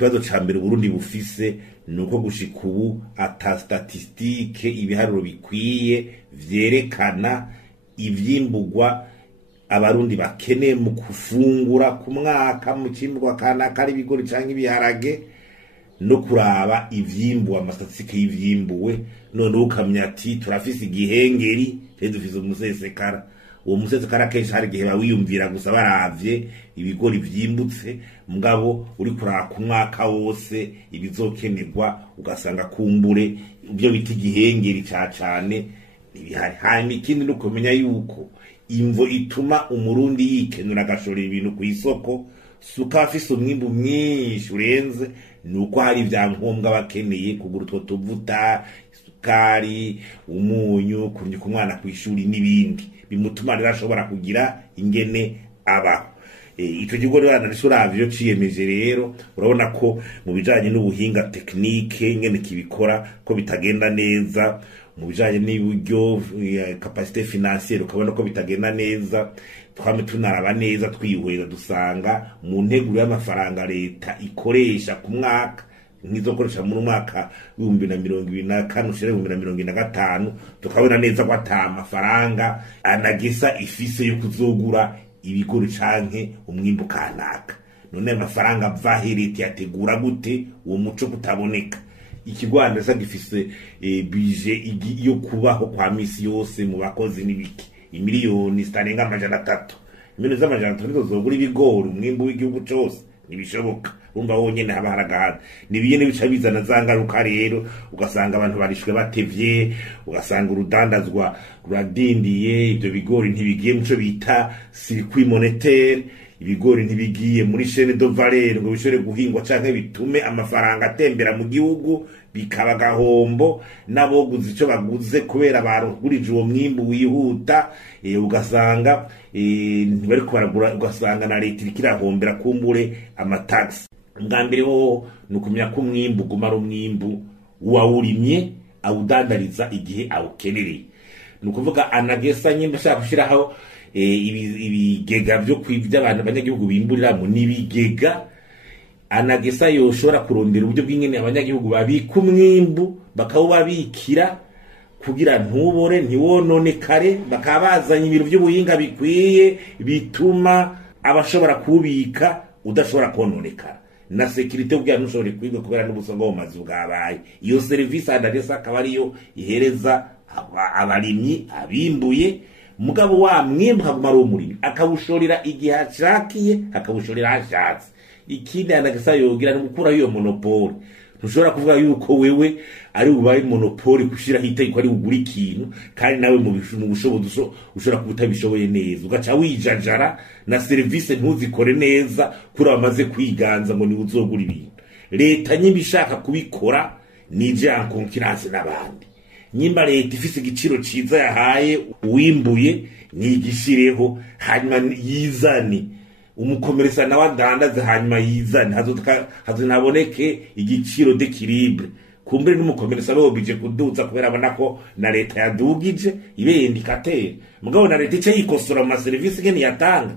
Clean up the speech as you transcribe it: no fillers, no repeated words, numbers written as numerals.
ikibazo ca mbere Burundi bufise nuko gushika ubu ata statistique ibiharuro bikwiye vyerekana ivyimbugwa abarundi bakeneye mu kufungura ku mwaka mu cimbwa kana kari bigori canke ibiharage no kuraba ivyimbu amastatistike y'ivyimbuwe none ukamya ati turafise igihengeri dufise umusesekara uwo musesekara kenshi hari gihe bawiyumvira gusa baravye ibigori vyimbutse mugabo uri kuraba ku mwaka wose ibizokenerwa ugasanga kumbure ibyo biti igihengeri cane ibihari hanyuma ikindi no kumenya yuko imvo ituma umurundi yikenura agashora ibintu ku isoko suka afise umwimbu mwinshi urenze nuko hari ivyangombwa bakeneye kugura utwo tuvuta isukari umunyu kurya ku mwana kw'ishuri n'ibindi bimutuma rero ashobora kugira ingene abaho ico kigo rero narishuravyo ciyemeje rero urabona ko mu bijanye n'ubuhinga technique ingene kibikora ko bitagenda neza mu bijanye n'uburyo capacité financière ukabona ko bitagenda neza twame tunaraba neza twihweza dusanga mu nteguro y'amafaranga leta ikoresha ku mwaka nkizokoresha mu mwaka 2024 ushire 2025 tukabona neza ko ata amafaranga anagisa ifise yo kuzogura ibigori canke umwimbu kanaka none amafaranga avaherete yategura gute uwo muco kutaboneka ikigwanda sa gifise budget yo kubaho kwa misi yose mu bakozi n'ibiki imiliyoni zitarenga 300 imiliyoni z'amajana 300 zogura ibigori umwimbu w'igihugu cyose nibishoboka umva wonyene haba haragahana nibiyene bica bizana zangaruka rero ugasanga abantu barishwe batevye ugasanga urudandazwa ruradindiye ibyo bigori ntibigiye muco bita circuit monétaire ibigori ntibigiye muri chaîne de valeur ngo bishore guhingwa canke bitume amafaranga atembera mu gihugu bikaba gahombo naboguze ico baguze kubera barugurije uwo mwimbu wihuta ugasanga ntibari kubaragura ugasanga na leta ikirahombera kumbure amatax ngambere ho nukumya ko mwimbu gumara umwimbu wawurimye awudandariza igihe awukenereye nukuvuga anagesa nyimba shaka kushiraho ibigega byo kwivya abantu abanyagihugu bimburiramo nibigega anagesa yoshora kurondera uburyo bw'ingene abanyagihugu babika umwimbu bakawubabikira kugira ntubore ntiwonone kare bakabazanya ibintu by'ubuhinga bikwiye bituma abashobora kubika udashobora kononekara na security ubya nushobora kwiga kubera n'ubusongo mu mazu bwabaye iyo service anagesa akabariyo ihereza abarimyi abimbuye mugabo wa mwimbu hagumara umurimi akawushorera igihe ashakiye akawushorera ashatse ikindi anagesa yogira no gukura iyo monopole ntushobora kuvuga yuko wewe ari ubaye monopole kushira hite ko ari ugura ikintu kandi nawe mu bushobozi ushobora kubutabishoboye neza ugaca wijajara na service ntuzikore neza kuri abamaze kwiganza ngo ni uzogura ibintu leta nyibishaka kubikora nije en concurrence n'abandi nyimba leta ifise igiciro ciza yahaye uwimbuye nigishireho hanyuma yizani umukomeresa nawe adandaze hanyuma yizani hazonaboneke igiciro d'equilibre kumbere n'umukomeresa robije kuduza kubera abona ko na leta yadugije ibe indicateur mugabo na leta ice yikosora mu service ngene yatanga